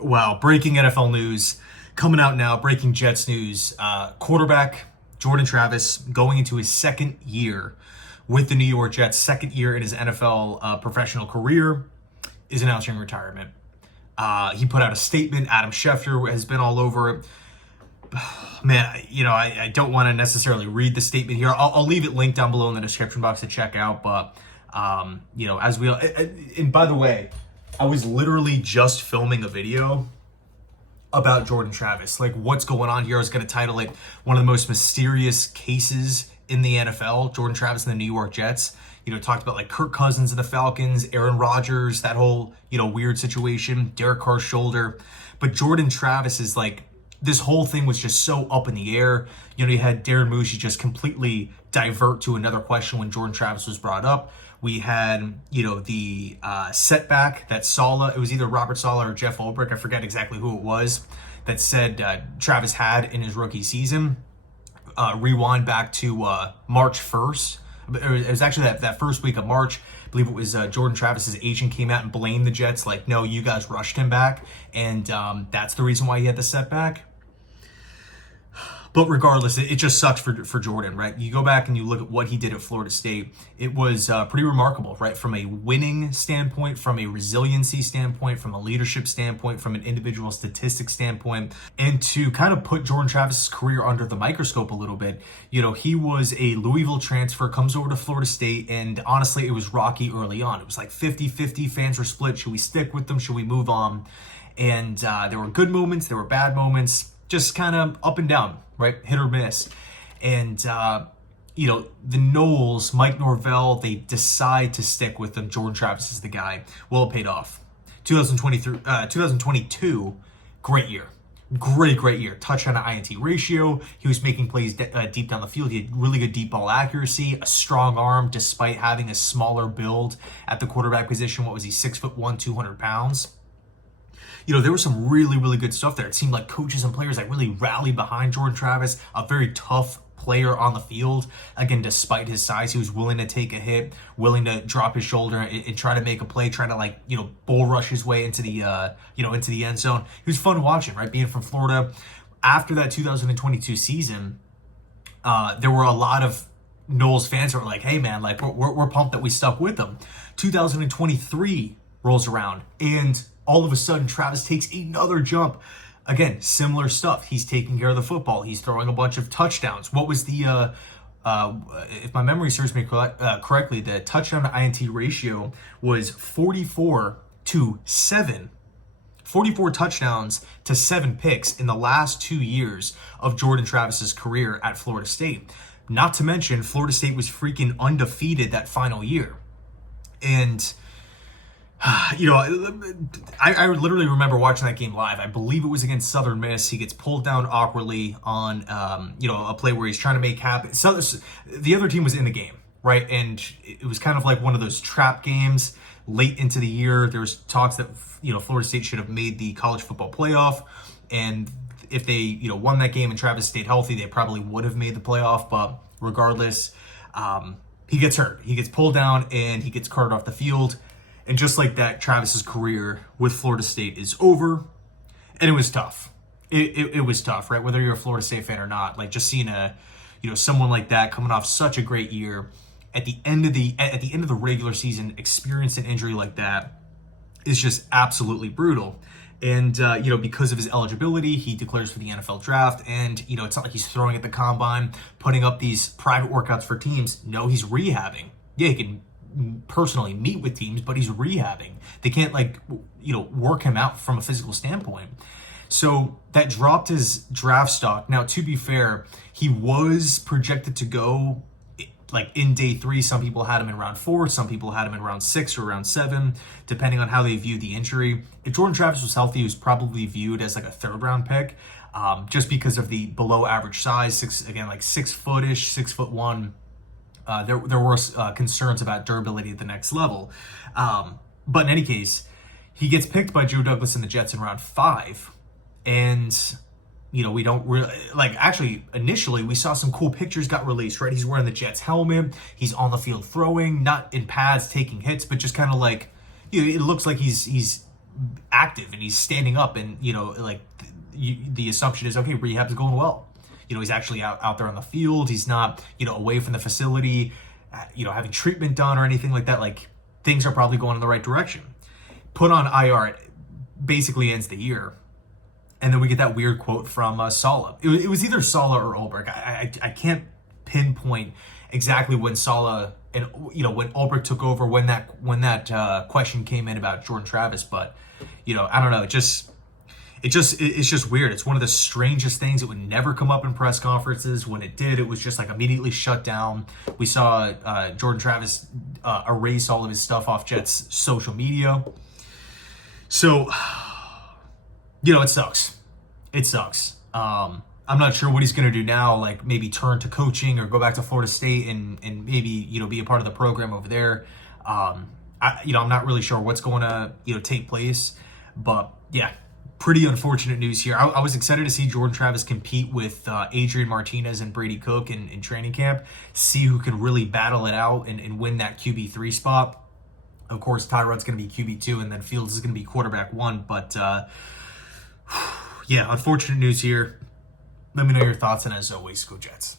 Wow, breaking NFL news coming out now, breaking Jets news. Quarterback Jordan Travis going into his second year with the New York Jets, second year in his NFL professional career, is announcing retirement. He put out a statement. Adam Schefter has been all over it. Man, I don't want to necessarily read the statement here. I'll leave it linked down below in the description box to check out. But, as we, and by the way, I was literally just filming a video about Jordan Travis. Like, what's going on here? I was going to title it one of the most mysterious cases in the NFL, Jordan Travis and the New York Jets. Talked about like Kirk Cousins and the Falcons, Aaron Rodgers, that whole, weird situation, Derek Carr's shoulder. But Jordan Travis is like, this whole thing was just so up in the air. You had Darren Mushi just completely divert to another question when Jordan Travis was brought up. We had, the setback that Saleh, it was either Robert Saleh or Jeff Ulbrich, I forget exactly who it was, that said Travis had in his rookie season. Rewind back to March 1st. It was actually that first week of March. I believe it was Jordan Travis's agent came out and blamed the Jets, like, no, you guys rushed him back. And that's the reason why he had the setback. But regardless, it just sucks for Jordan, right? You go back and you look at what he did at Florida State. It was pretty remarkable, right? From a winning standpoint, from a resiliency standpoint, from a leadership standpoint, from an individual statistics standpoint, and to kind of put Jordan Travis's career under the microscope a little bit. He was a Louisville transfer, comes over to Florida State, and honestly, it was rocky early on. It was like 50-50, fans were split. Should we stick with them? Should we move on? And there were good moments, there were bad moments, just kind of up and down, right? Hit or miss. And, the Knowles, Mike Norvell, they decide to stick with them. Jordan Travis is the guy. Well, it paid off. 2022, great year. Great year. Touchdown to INT ratio. He was making plays deep down the field. He had really good deep ball accuracy, a strong arm, despite having a smaller build at the quarterback position. What was he, 6'1", 200 pounds? There was some really, really good stuff there. It seemed like coaches and players really rallied behind Jordan Travis, a very tough player on the field. Again, despite his size, he was willing to take a hit, willing to drop his shoulder and try to make a play, trying to bull rush his way into the into the end zone. He was fun watching, right? Being from Florida. After that 2022 season, there were a lot of Knowles fans who were like, hey man, we're pumped that we stuck with them. 2023 rolls around and all of a sudden, Travis takes another jump. Again, similar stuff. He's taking care of the football. He's throwing a bunch of touchdowns. What was the, if my memory serves me correctly, the touchdown to INT ratio was 44-7. 44 touchdowns to 7 picks in the last 2 years of Jordan Travis's career at Florida State. Not to mention, Florida State was freaking undefeated that final year. And I literally remember watching that game live. I believe it was against Southern Miss. He gets pulled down awkwardly on, a play where he's trying to make happen. So the other team was in the game, right? And it was kind of like one of those trap games late into the year. There was talks that, Florida State should have made the college football playoff. And if they, won that game and Travis stayed healthy, they probably would have made the playoff. But regardless, he gets hurt. He gets pulled down and he gets carted off the field. And just like that, Travis's career with Florida State is over. And it was tough. It was tough, right? Whether you're a Florida State fan or not, just seeing someone like that coming off such a great year at the end of the regular season, experience an injury like that is just absolutely brutal. And, because of his eligibility, he declares for the NFL draft. And, it's not like he's throwing at the combine, putting up these private workouts for teams. No, he's rehabbing. Yeah, he can personally meet with teams, but he's rehabbing. They can't work him out from a physical standpoint. So that dropped his draft stock. Now, to be fair, he was projected to go in day 3. Some people had him in round 4, some people had him in round 6 or round 7, depending on how they viewed the injury. If Jordan Travis was healthy, he was probably viewed as a 3rd round pick, just because of the below average size, 6 foot-ish, 6'1". There were concerns about durability at the next level. But in any case, he gets picked by Joe Douglas and the Jets in round 5. And, we don't really, actually, initially, we saw some cool pictures got released, right? He's wearing the Jets helmet. He's on the field throwing, not in pads, taking hits, but just kind of it looks like he's active and he's standing up, and like the assumption is, okay, rehab's going well. He's actually out there on the field. He's not away from the facility, having treatment done or anything like that. Like, things are probably going in the right direction. Put on IR, it basically ends the year. And then we get that weird quote from Saleh. It was either Saleh or Ulbrich. I can't pinpoint exactly when Saleh and when Ulbrich took over, when that question came in about Jordan Travis. But I don't know. It's just weird. It's one of the strangest things. It would never come up in press conferences. When it did, it was just like immediately shut down. We saw Jordan Travis erase all of his stuff off Jets' social media. So, it sucks. It sucks. I'm not sure what he's going to do now, like maybe turn to coaching or go back to Florida State and maybe, be a part of the program over there. I'm not really sure what's going to, take place. But, yeah, pretty unfortunate news here. I was excited to see Jordan Travis compete with Adrian Martinez and Brady Cook in training camp, see who can really battle it out and win that QB3 spot. Of course, Tyrod's going to be QB2, and then Fields is going to be quarterback 1. But, yeah, unfortunate news here. Let me know your thoughts, and as always, go Jets.